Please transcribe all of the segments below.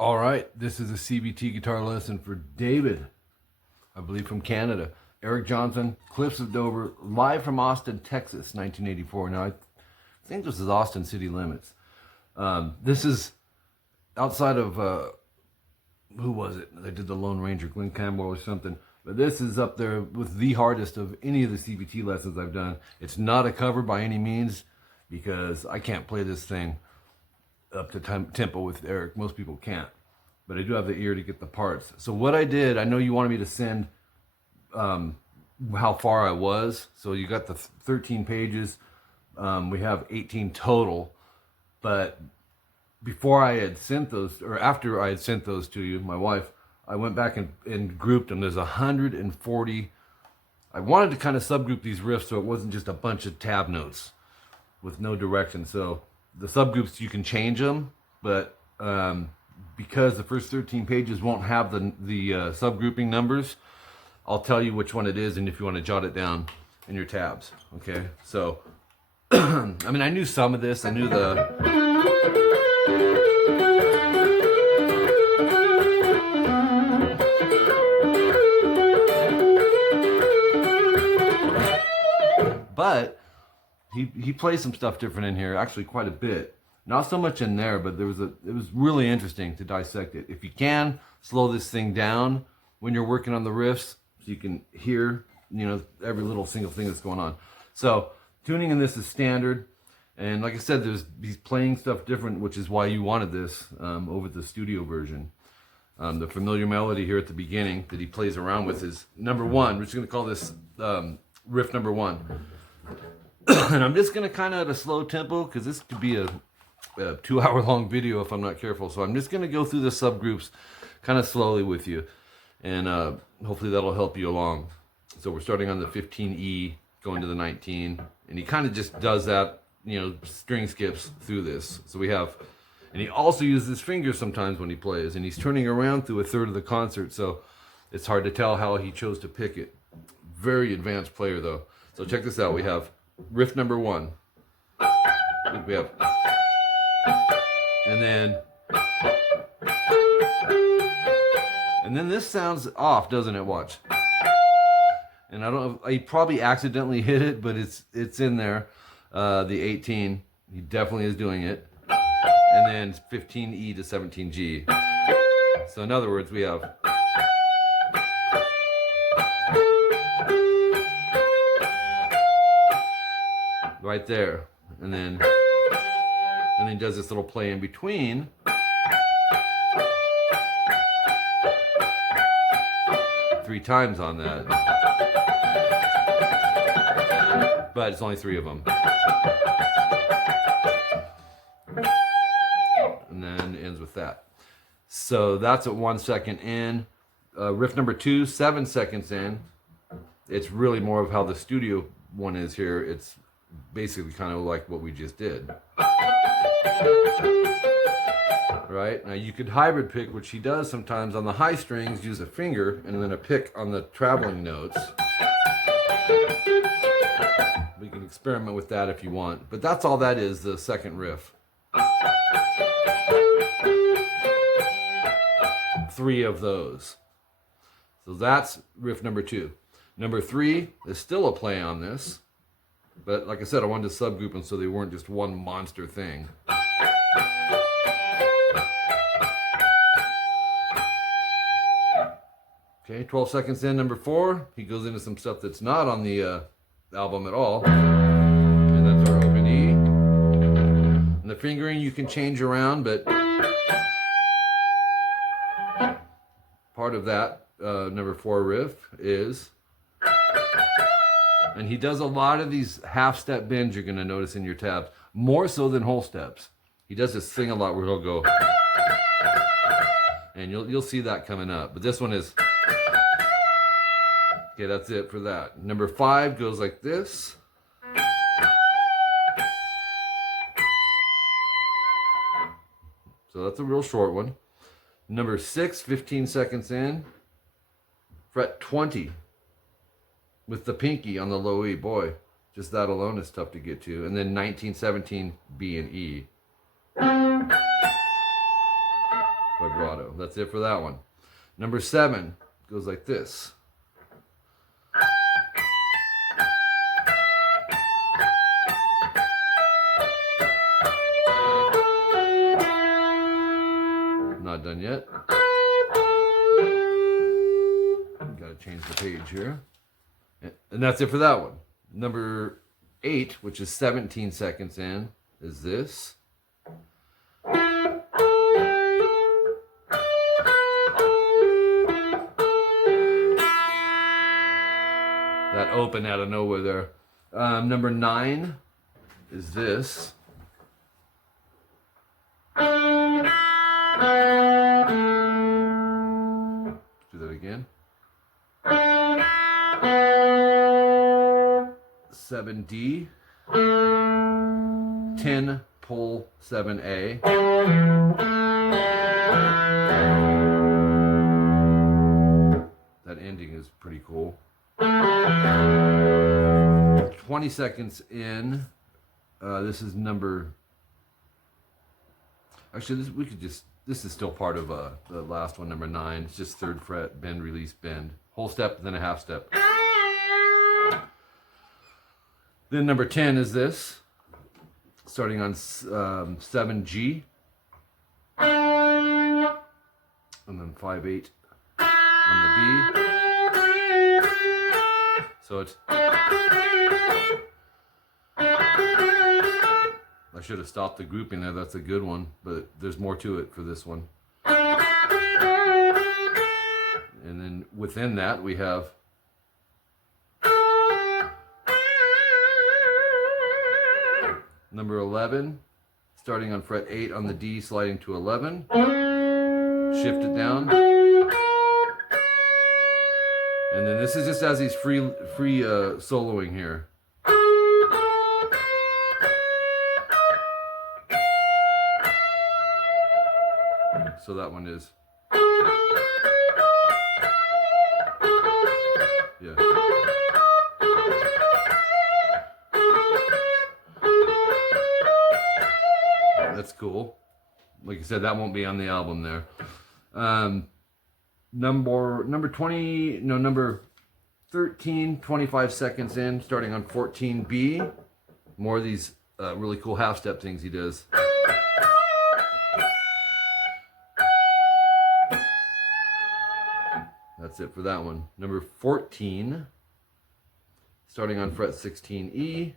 All right, this is a CBT guitar lesson for David, I believe from Canada. Eric Johnson, Cliffs of Dover, live from Austin, Texas, 1984. Now, I think this is Austin city limits. This is outside of, who was it? They did the Lone Ranger, Glenn Campbell or something. But this is up there with the hardest of any of the CBT lessons I've done. It's not a cover by any means, because I can't play this thing up to tempo with Eric. Most people can't, but I do have the ear to get the parts. So what I did, I know you wanted me to send how far I was. So you got the 13 pages. We have 18 total, but before I had sent those, or after I had sent those to you, my wife, I went back and grouped them. There's 140. I wanted to kind of subgroup these riffs so it wasn't just a bunch of tab notes with no direction. So the subgroups, you can change them, but because the first 13 pages won't have the subgrouping numbers, I'll tell you which one it is and if you want to jot it down in your tabs. Okay, so I mean, I knew some of this. I knew but he plays some stuff different in here, actually quite a bit. Not so much in there, but it was really interesting to dissect it. If you can, slow this thing down when you're working on the riffs, so you can hear, you know, every little single thing that's going on. So tuning in this is standard, and like I said, he's playing stuff different, which is why you wanted this over the studio version. The familiar melody here at the beginning that he plays around with is number one. We're just going to call this riff number one. And I'm just going to kind of at a slow tempo, because this could be a 2-hour long video if I'm not careful. So I'm just going to go through the subgroups kind of slowly with you, and hopefully that'll help you along. So we're starting on the 15E, going to the 19, and he kind of just does that, you know, string skips through this. So we have, and he also uses his fingers sometimes when he plays, and he's turning around through a third of the concert, so it's hard to tell how he chose to pick it. Very advanced player though. So check this out. We have riff number one. We have, and then this sounds off, doesn't it? Watch. And I don't know, he probably accidentally hit it, but it's in there. The 18, he definitely is doing it. And then 15E to 17G. So in other words, we have right there, and then he does this little play in between, three times on that, but it's only 3 of them, and then it ends with that. So that's at 1 second in. Riff number 2, 7 seconds in. It's really more of how the studio one is here. It's basically kind of like what we just did. Right? Now you could hybrid pick, which he does sometimes on the high strings, use a finger and then a pick on the traveling notes. We can experiment with that if you want. But that's all that is, the second riff. 3 of those. So that's riff number 2. Number 3 is still a play on this. But like I said, I wanted to subgroup them so they weren't just one monster thing. Okay, 12 seconds in, number 4. He goes into some stuff that's not on the album at all. And that's our open E. And the fingering you can change around, but part of that number 4 riff is, and he does a lot of these half-step bends you're going to notice in your tabs, more so than whole steps. He does this thing a lot where he'll go, and you'll see that coming up. But this one is, okay, that's it for that. Number 5 goes like this. So that's a real short one. Number 6, 15 seconds in, fret 20. With the pinky on the low E, boy, just that alone is tough to get to. And then 19, 17, B and E. Vibrato. that's it for that one. Number 7 goes like this. Not done yet. Gotta change the page here. And that's it for that one. Number 8, which is 17 seconds in, is this. That open out of nowhere there. Number 9 is this. Do that again. 7D. 10 pull 7A. That ending is pretty cool. 20 seconds in, this is number, actually this is still part of the last one, number 9. It's just 3rd fret, bend, release, bend. Whole step, then a half step. Then number 10 is this, starting on 7G, and then 5/8 on the B. So it's, I should have stopped the grouping there, that's a good one, but there's more to it for this one. And then within that we have number 11, starting on fret 8 on the D, sliding to 11, shift it down. And then this is just as he's free soloing here. So that one is, yeah. That's cool. Like I said, that won't be on the album there. Number 13, 25 seconds in, starting on 14B. More of these really cool half step things he does. That's it for that one. Number 14, starting on fret 16E.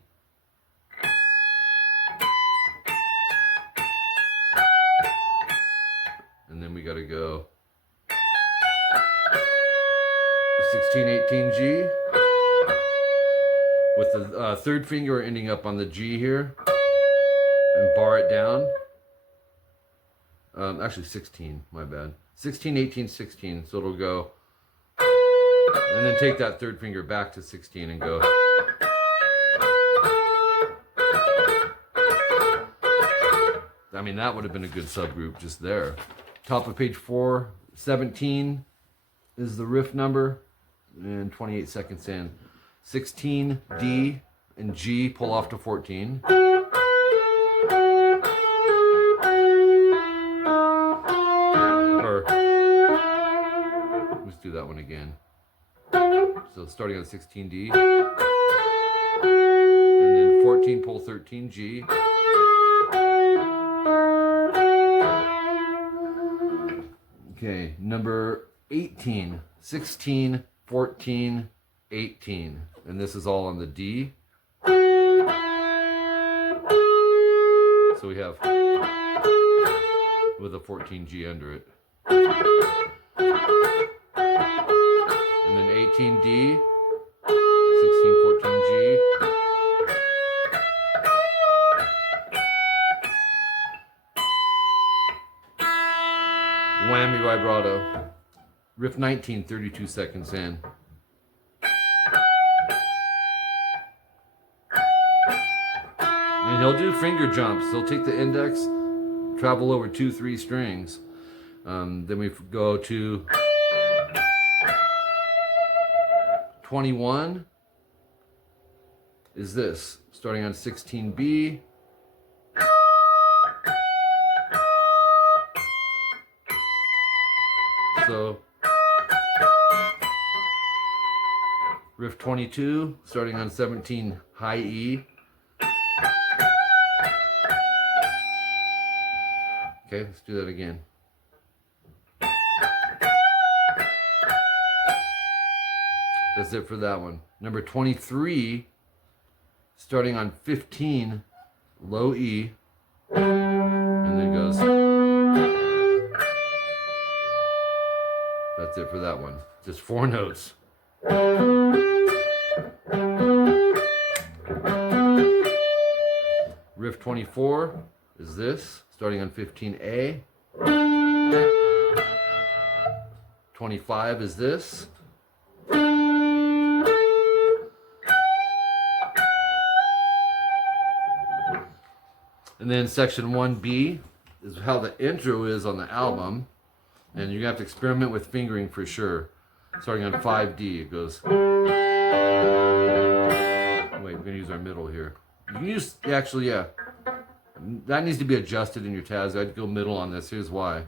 And then we gotta go 16, 18G with the 3rd finger ending up on the G here and bar it down. Actually 16, my bad. 16, 18, 16, so it'll go, and then take that 3rd finger back to 16 and go. I mean, that would have been a good subgroup just there. Top of page 4, 17 is the riff number, and 28 seconds in. 16, D, and G, pull off to 14. Or, let's do that one again. So starting on 16D, and then 14, pull 13G. Okay, number 18, 16, 14, 18, and this is all on the D. So we have with a 14G under it. And then 18D, 16, 14G. Whammy vibrato. Riff 19, 32 seconds in. And he'll do finger jumps. He'll take the index, travel over 2, 3 strings. Then we go to 21 is this, starting on 16B. So riff 22, starting on 17 high E. Okay, let's do that again. That's it for that one. Number 23, starting on 15 low E, and then it goes. That's it for that one. Just 4 notes. Riff 24 is this, starting on 15A. 25 is this. And then section 1B is how the intro is on the album. And you have to experiment with fingering for sure. Starting on 5D, it goes. Wait, we're going to use our middle here. You can use, actually, yeah. That needs to be adjusted in your tabs. I'd go middle on this. Here's why.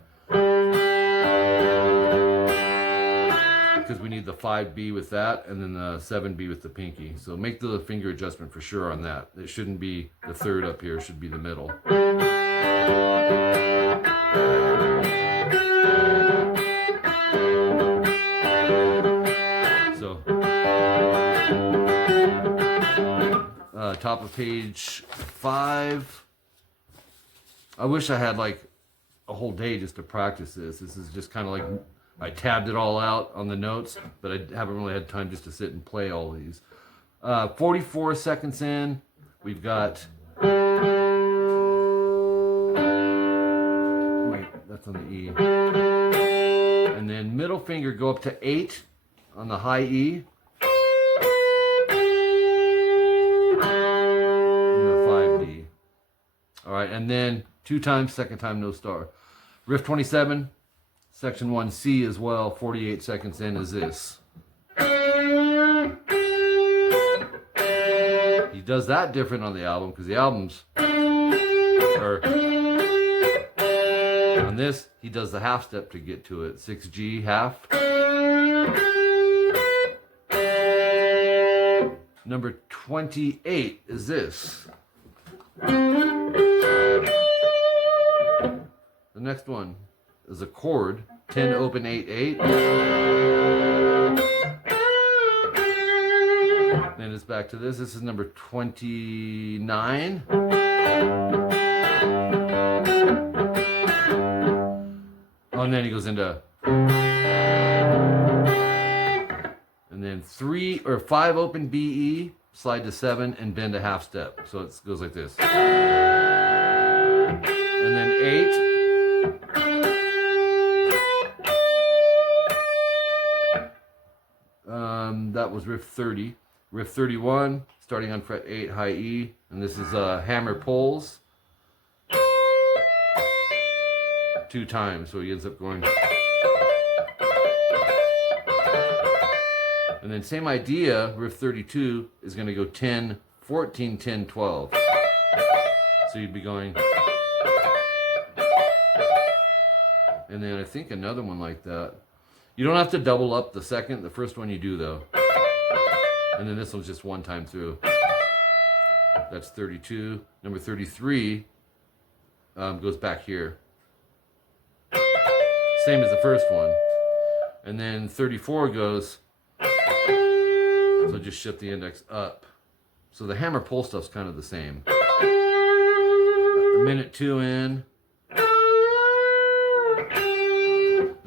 Because we need the 5B with that, and then the 7B with the pinky. So make the finger adjustment for sure on that. It shouldn't be the third up here. It should be the middle. So, top of page 5. I wish I had like a whole day just to practice this. This is just kind of like, I tabbed it all out on the notes, but I haven't really had time just to sit and play all these. 44 seconds in, we've got, wait, that's on the E. And then middle finger go up to 8 on the high E. And the 5D. All right, and then 2 times, second time no star. Riff 27. Section 1C as well, 48 seconds in is this. He does that different on the album because the albums are, on this, he does the half step to get to it. 6G, half. Number 28 is this. The next one is a chord, 10 open 8 8. Then it's back to this. This is number 29. Oh, and then he goes into, and then 3 or 5 open B E, slide to 7 and bend a half step. So it goes like this. And then 8. That was riff 30. Riff 31, starting on fret 8, high E, and this is hammer pulls 2 times, so he ends up going. And then same idea, riff 32 is going to go 10, 14, 10, 12. So you'd be going. And then I think another one like that. You don't have to double up the second. The first one you do though. And then this one's just 1 time through. That's 32. Number 33 goes back here. Same as the first one. And then 34 goes, so just shift the index up. So the hammer pull stuff's kind of the same. A minute 2 in.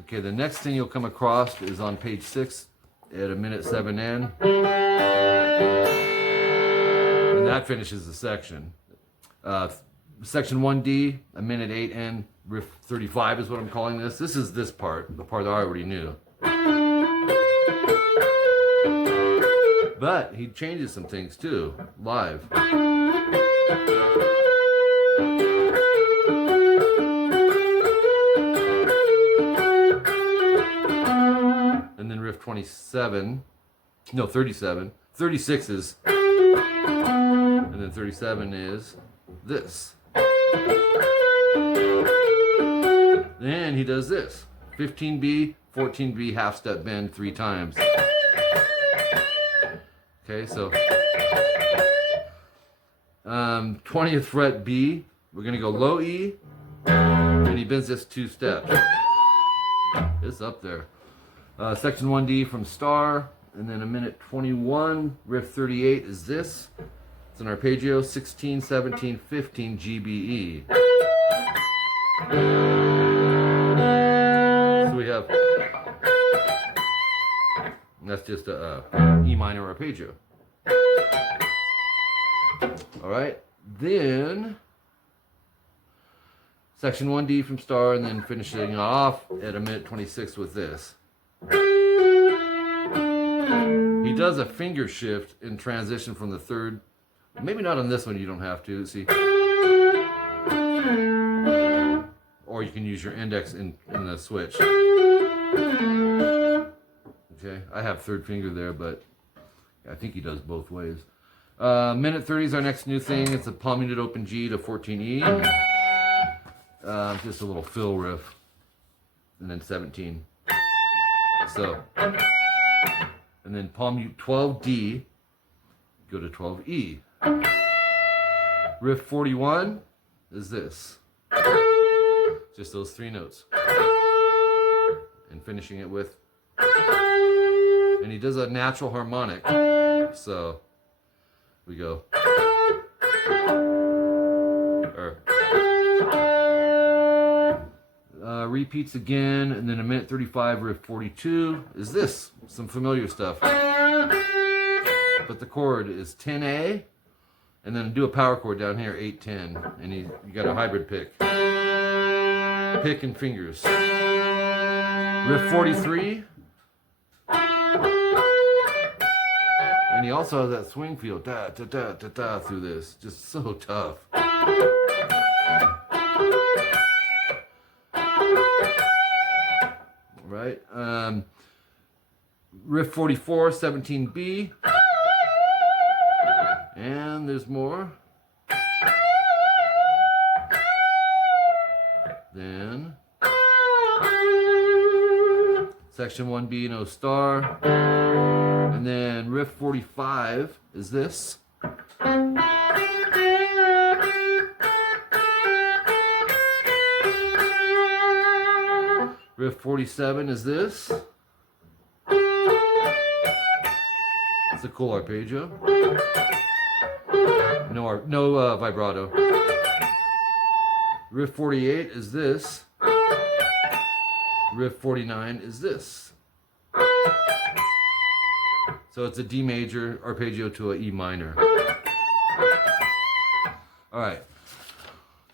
Okay, the next thing you'll come across is on page 6 at a minute 7 in. And that finishes the section. Section 1D, a minute 8 in. Riff 35 is what I'm calling this. This is this part, the part that I already knew. But he changes some things too, live. And then riff 27, no, 37. 36 is, and then 37 is this. Then he does this. 15B, 14B half step bend 3 times. Okay, so 20th fret B, we're gonna go low E, and he bends this 2 steps. It's up there. Section 1D from star, and then a minute 21, riff 38 is this. It's an arpeggio, 16, 17, 15 GBE. So we have, that's just a E minor arpeggio. All right, then section 1D from star, and then finishing off at a minute 26 with this. He does a finger shift in transition from the third. Maybe not on this one, you don't have to. See? Or you can use your index in the switch. Okay, I have third finger there, but I think he does both ways. Minute 30 is our next new thing. It's a palm muted open G to 14E. Just a little fill riff. And then 17. So, and then palm mute 12D, go to 12E. Riff 41 is this. Just those 3 notes. And finishing it with, and he does a natural harmonic. So we go, repeats again, and then a minute 35, riff 42 is this. Some familiar stuff. But the chord is 10A, and then do a power chord down here, 8-10, and you got a hybrid pick. Pick and fingers. Riff 43. And he also has that swing feel, da da da da da, through this. Just so tough. Right? Riff 44, 17B. And there's more. Then section 1B, no star. And then riff 45 is this. Riff 47 is this. It's a cool arpeggio. No vibrato. Riff 48 is this. Riff 49 is this. So it's a D major arpeggio to a E minor. All right.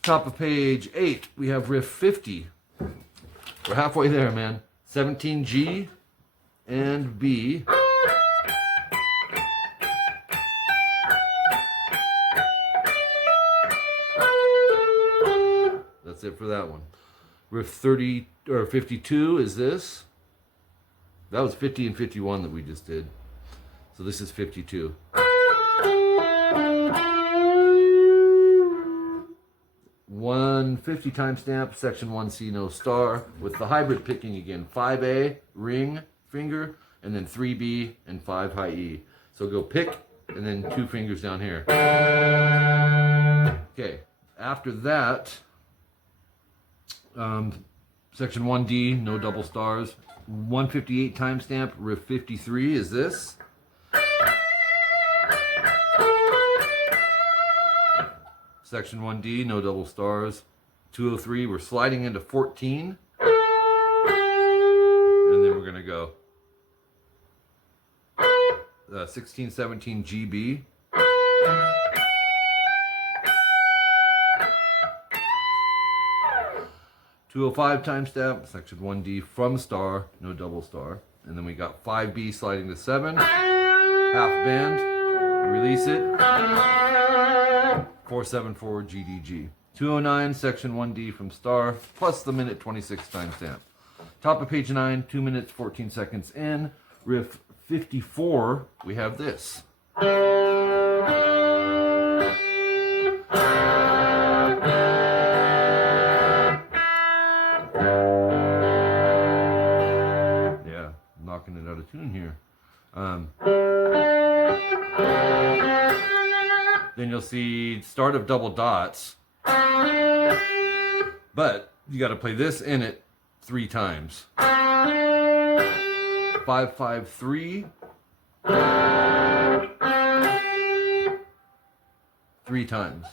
Top of page 8, we have riff 50. We're halfway there, man. 17G and B. That's it for that one. Riff 30 or 52 is this. That was 50 and 51 that we just did. So this is 52. 150 timestamp, section 1C, no star, with the hybrid picking again. 5A, ring, finger, and then 3B and 5 high E. So go pick, and then 2 fingers down here. Okay, after that, section 1D, no double stars. 158 timestamp, riff 53 is this. Section 1D, no double stars. 203, we're sliding into 14. And then we're going to go 16, 17 GB. .205 timestamp, section 1D from star, no double star. And then we got 5B sliding to 7. Half bend, release it. 474 GDG. 209, section 1D from star, plus the minute 26 timestamp. Top of page 9, 2 minutes 14 seconds in. Riff 54, we have this. Then you'll see start of double dots, but you got to play this in it 3 times. 5-5-3, 3 times.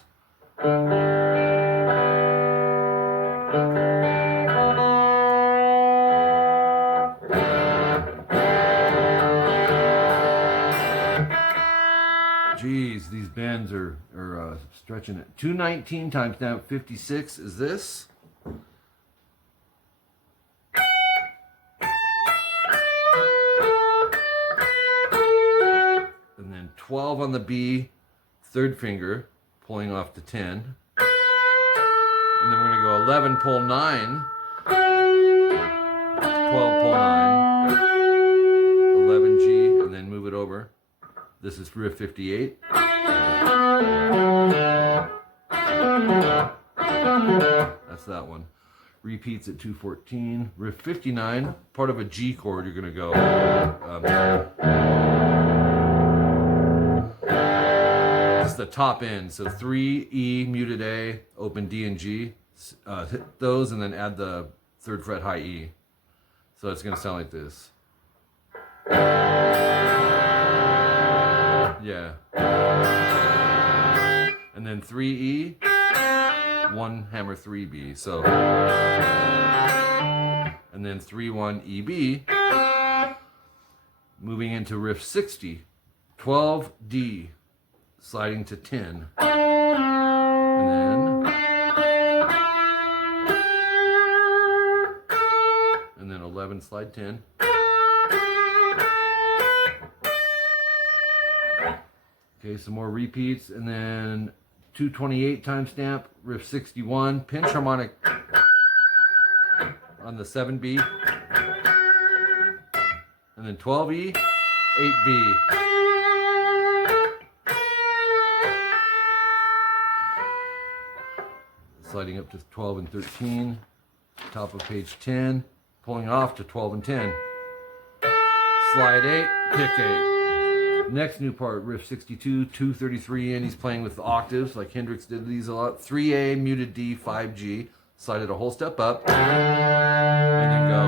Geez, these bends are stretching it. 219 times down 56 is this. And then 12 on the B, 3rd finger, pulling off to 10. And then we're going to go 11, pull 9. 12, pull 9. 11G, and then move it over. This is riff 58. That's that one. Repeats at 214. Riff 59, part of a G chord, you're going to go. This is the top end. So 3, E, muted A, open D and G. Hit those and then add the 3rd fret high E. So it's going to sound like this. Yeah. And then 3E, 1 hammer 3B. So, and then 3-1 EB. Moving into riff 60, 12D, sliding to 10. And then 11, slide 10. Okay, some more repeats, and then 228 timestamp, riff 61, pinch harmonic on the 7B, and then 12E, 8B. Sliding up to 12 and 13, top of page 10, pulling off to 12 and 10. Slide 8, pick 8. Next new part, riff 62, 233 in. He's playing with the octaves like Hendrix did these a lot. 3A, muted D, 5G. Slide it a whole step up. And then go.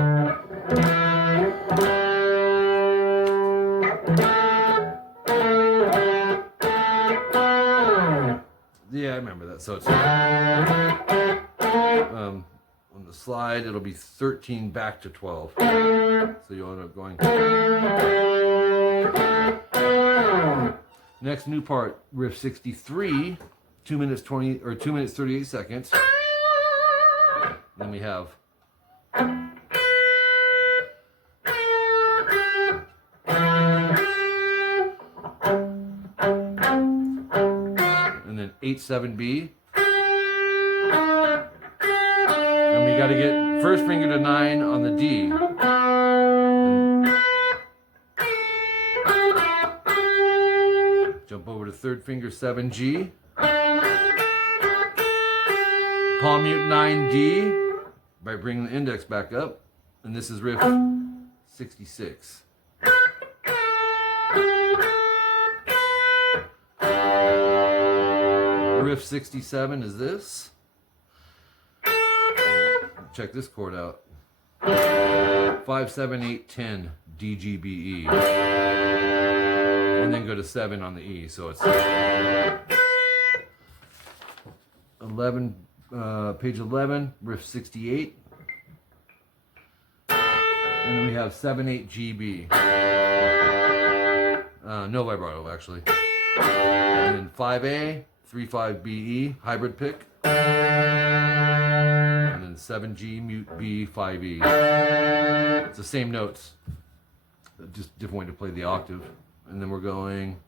Yeah, I remember that. So it's on the slide, it'll be 13 back to 12. So you'll end up going. Next new part, riff 63, 2 minutes 20 or 2 minutes 38 seconds. Then we have and then 8-7B. And we got to get 1st finger to 9 on the D. Jump over to 3rd finger 7G. Palm mute 9D by bringing the index back up. And this is riff 66. Riff 67 is this. Check this chord out. 5, 7, 8, 10 D, G, B, E. And then go to 7 on the E. So it's 11, page 11, riff 68. And then we have 7, 8 GB. No vibrato, actually. And then 5A, 3, 5 BE, hybrid pick. And then 7G, mute B, 5E. It's the same notes, just different way to play the octave. And then we're going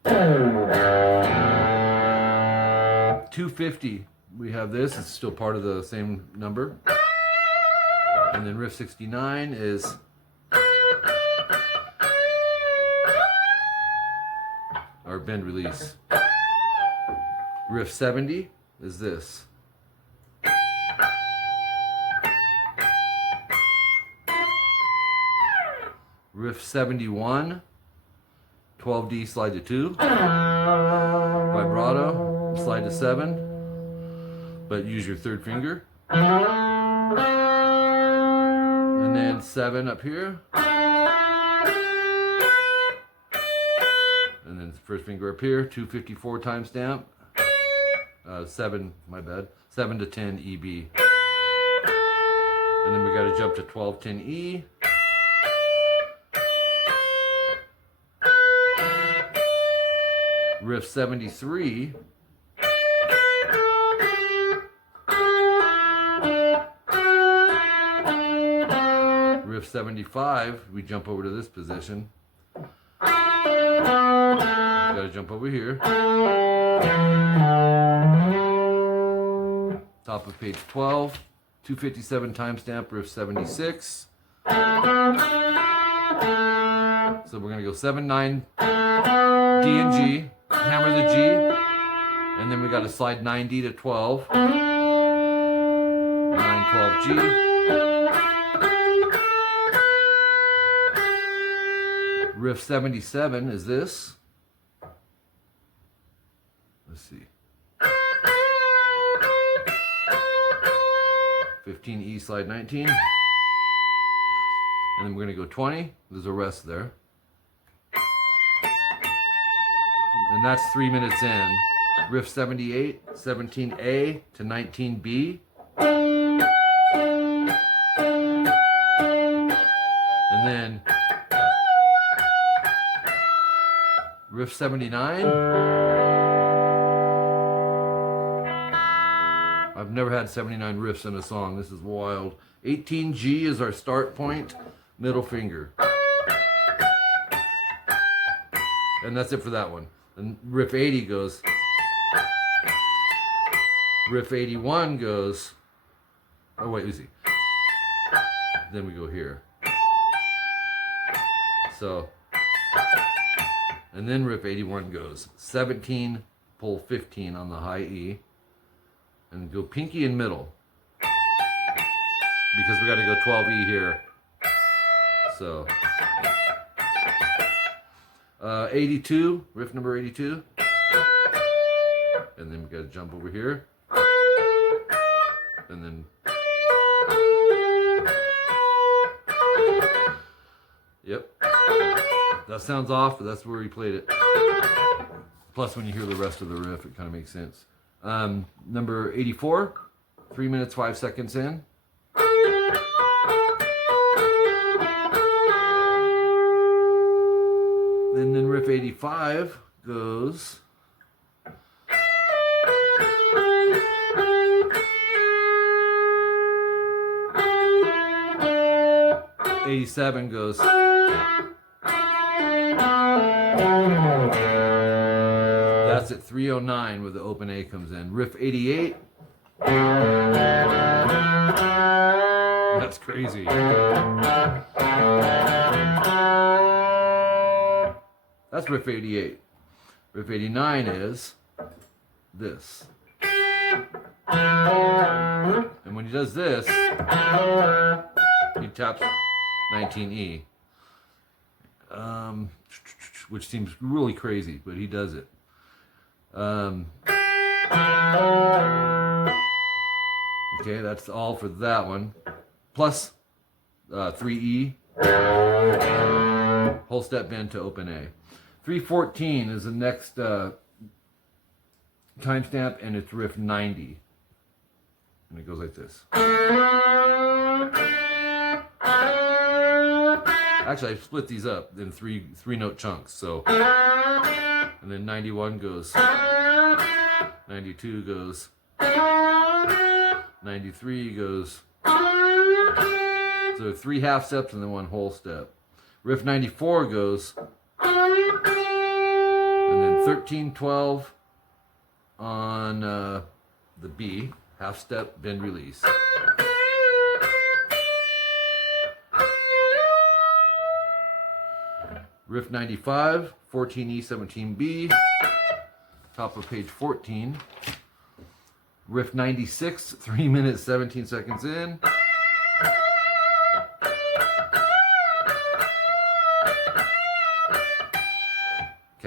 250. We have this, it's still part of the same number. And then riff 69 is our bend release. Riff 70 is this. Riff 71 12D, slide to 2. Vibrato, slide to 7. But use your third finger. And then 7 up here. And then first finger up here, 254 timestamp. 7, my bad. 7 to 10 EB. And then we got to jump to 1210E. Riff 73. Riff 75, we jump over to this position. Gotta jump over here. Top of page 12, 257 timestamp, riff 76. So we're gonna go 7, 9, D and G, hammer the G, and then we gotta slide 9D to 12. 9, 12 G. Riff 77 is this. Let's see. 15E, slide 19. And then we're going to go 20. There's a rest there. And that's 3 minutes in. Riff 78, 17A to 19B. And then riff 79. I've never had 79 riffs in a song. This is wild. 18G is our start point, middle finger. And that's it for that one. And riff 80 goes. Riff 81 goes. Oh wait, easy. Then we go here. So. And then riff 81 goes 17, pull 15 on the high E, and go pinky in middle, because we got to go 12E here. So 82, riff number 82, and then we got to jump over here, and then yep. That sounds off, but that's where he played it. Plus, when you hear the rest of the riff, it kind of makes sense. Number 84, 3 minutes, 5 seconds in. And then riff 85 goes. 87 goes. That's at 309 where the open A comes in. Riff 88. That's crazy. That's riff 88. Riff 89 is this. And when he does this, he taps 19E. Which seems really crazy, but he does it. Okay, that's all for that one. Plus 3E. Whole step bend to open A. 314 is the next timestamp, and it's riff 90. And it goes like this. Actually, I split these up in three note chunks. So, and then 91 goes, 92 goes, 93 goes. So 3 half steps and then 1 whole step. Riff 94 goes, and then 13, 12 on the B, half step, bend, release. Riff 95, 14E, 17B, top of page 14. Riff 96, 3 minutes, 17 seconds in.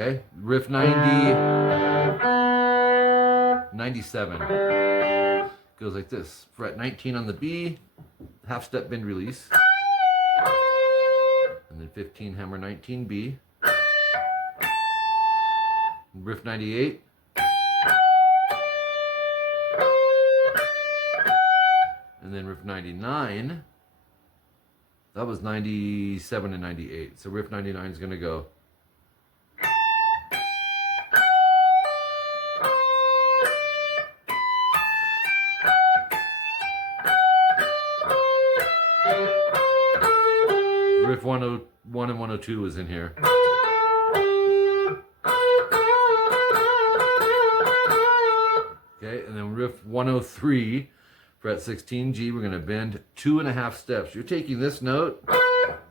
Okay, riff 97 goes like this. Fret 19 on the B, half step bend release, and then 15 hammer 19 B. Riff 98. And then riff 99. That was 97 and 98. So riff 99 is going to go. Riff 101 and 102 is in here. Okay, and then riff 103, fret 16 G, we're going to bend 2.5 steps. You're taking this note,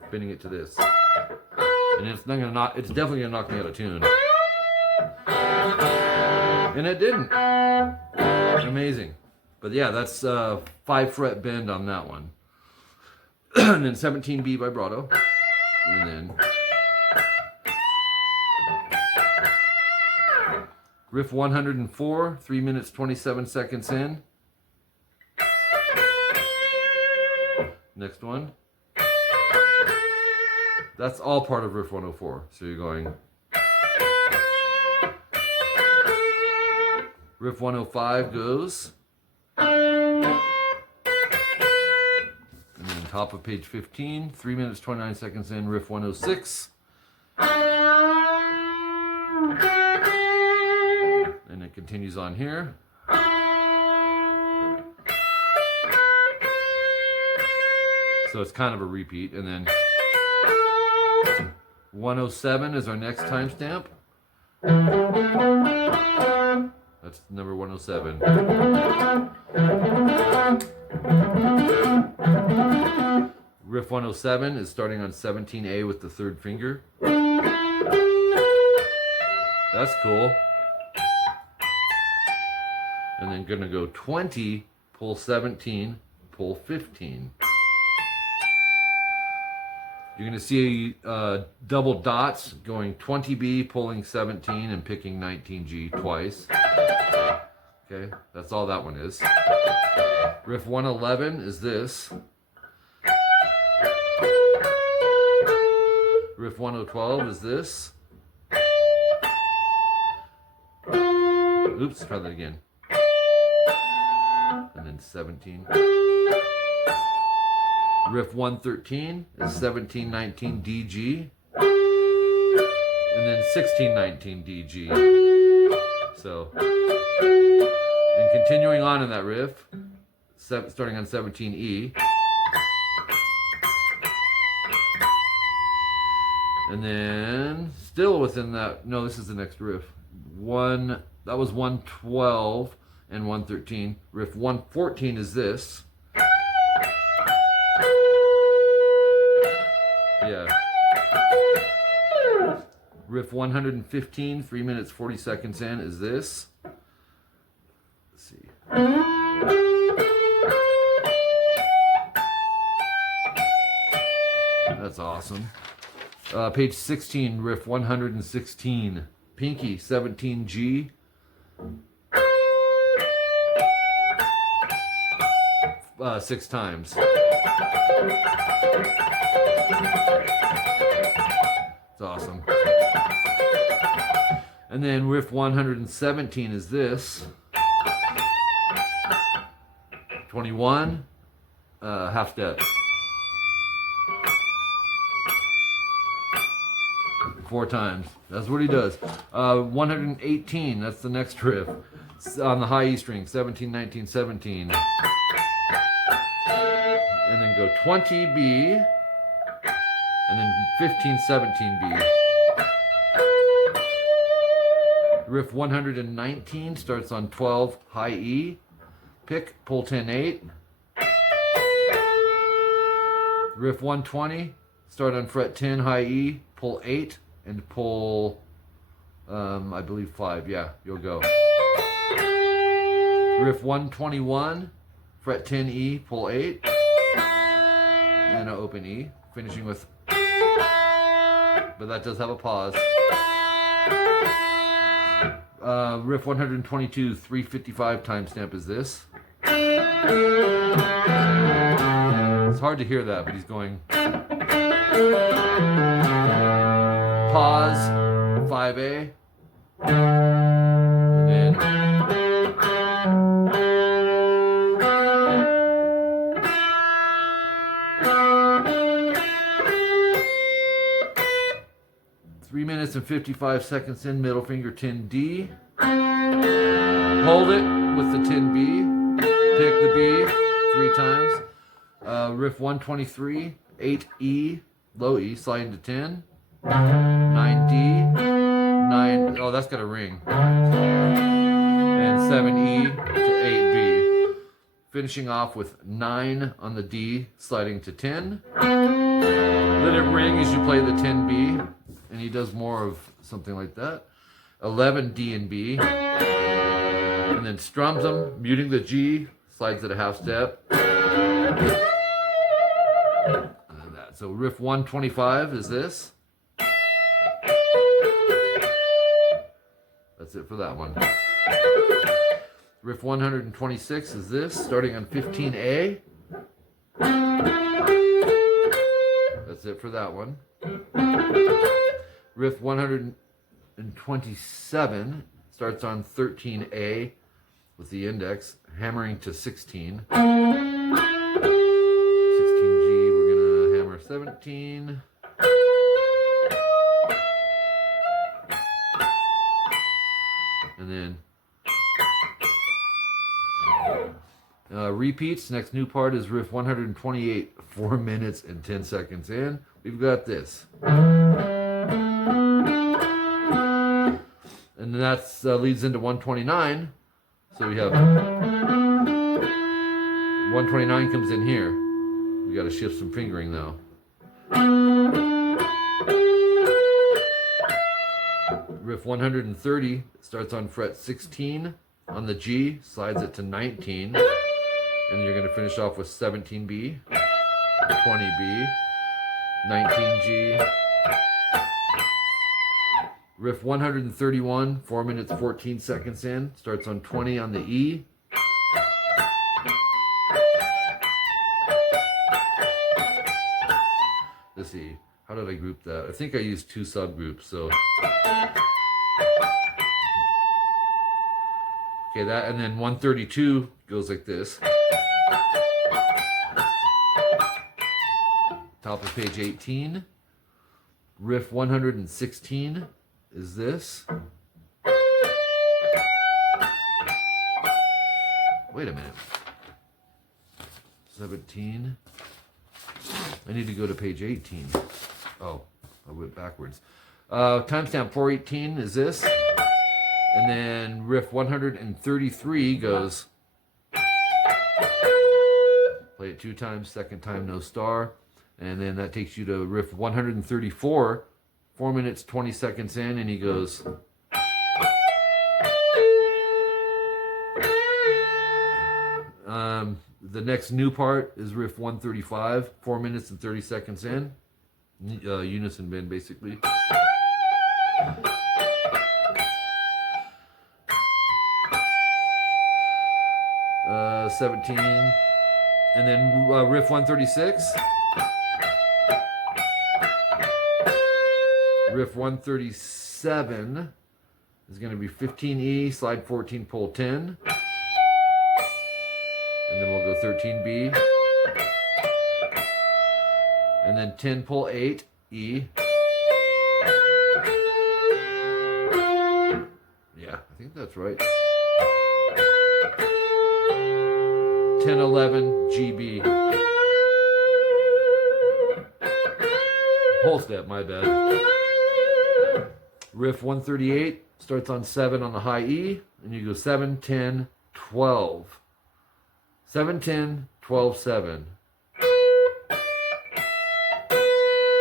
bending it to this. And it's not gonna knock, it's definitely going to knock me out of tune. And it didn't. Amazing. But yeah, that's 5 fret bend on that one. And then 17B vibrato. And then riff 104, 3 minutes 27 seconds in. Next one. That's all part of riff 104. So you're going. Riff 105 goes. And then top of page 15, 3 minutes 29 seconds in, riff 106. And it continues on here. So it's kind of a repeat. And then 107 is our next timestamp. That's number 107. Riff 107 is starting on 17A with the 3rd finger. That's cool. And then gonna go 20, pull 17, pull 15. You're gonna see double dots going 20B, pulling 17, and picking 19G twice. Okay, that's all that one is. Riff 111 is this. Riff 1012 is this. Oops, try that again. And then 17. Riff 113 is 1719 DG. And then 1619 DG. So, and continuing on in that riff, starting on 17E. And then, still within that, no, this is the next riff. That was 112 and 113. Riff 114 is this. Yeah. Riff 115, 3 minutes 40 seconds in, is this. Let's see. That's awesome. Page 16, riff 116. Pinky, 17G. Six times. It's awesome. And then riff 117 is this. 21, half step. 4 times. That's what he does. 118, that's the next riff. On the high E string, 17, 19, 17. And then go 20B. And then 15, 17B. Riff 119 starts on 12, high E. Pick, pull 10, 8. Riff 120, start on fret 10, high E, pull 8. And pull, I believe 5. Yeah, you'll go. Riff 121, fret 10 E, pull 8, and an open E, finishing with, but that does have a pause. Riff 122, 355 timestamp is this. It's hard to hear that, but he's going pause, 5A, and then 3 minutes and 55 seconds in, middle finger 10D. Hold it with the 10B. Pick the B 3 times. Riff 123, 8E, low E, slide into 10. 9D, 9, oh, that's got a ring. And 7E to 8B. Finishing off with 9 on the D, sliding to 10. Let it ring as you play the 10B. And he does more of something like that. 11 D and B. And then strums them, muting the G, slides it a half step. And that. So riff 125 is this. That's it for that one. Riff 126 is this, starting on 15A. That's it for that one. Riff 127 starts on 13A with the index, hammering to 16. 16G, we're gonna hammer 17. And then repeats. Next new part is riff 128, 4 minutes and 10 seconds in. We've got this. And that leads into 129. So we have 129 comes in here. We got to shift some fingering though. Riff 130 starts on fret 16 on the G, slides it to 19, and you're going to finish off with 17B, 20B, 19G. Riff 131, 4 minutes 14 seconds in, starts on 20 on the E. Let's see, how did I group that? I think I used 2 subgroups, so. Okay, that, and then 132 goes like this. Top of page 18. Riff 116 is this. Wait a minute. 17. I need to go to page 18. Oh, I went backwards. Timestamp 418 is this. And then riff 133 goes, play it 2 times, second time no star. And then that takes you to riff 134, 4 minutes 20 seconds in, and he goes. The next new part is riff 135, 4 minutes and 30 seconds in. Unison bend basically. 17, and then riff 136. Riff 137 is going to be 15E, slide 14, pull 10. And then we'll go 13B. And then 10, pull 8, E. Yeah, I think that's right. 10, 11, GB. Whole step, my bad. Riff 138 starts on 7 on the high E, and you go 7, 10, 12. 7, 10, 12, 7.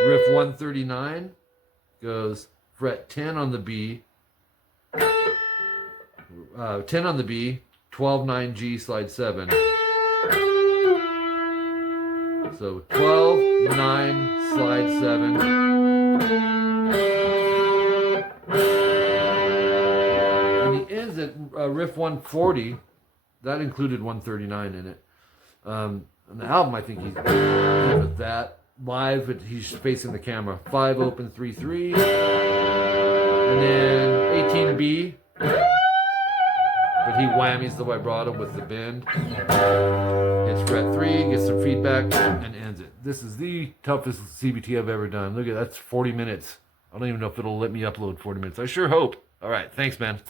Riff 139 goes fret 10 on the B, 10 on the B, 12, 9, G, slide 7. So 12, 9, slide 7. riff 140, that included 139 in it. On the album, I think he's good with that. Live, he's facing the camera. 5 open, 3-3. And then 18B. But he whammies the vibrato with the bend. Hits fret 3, gets some feedback, and ends it. This is the toughest CBT I've ever done. Look at that, that's 40 minutes. I don't even know if it'll let me upload 40 minutes. I sure hope. All right, thanks, man.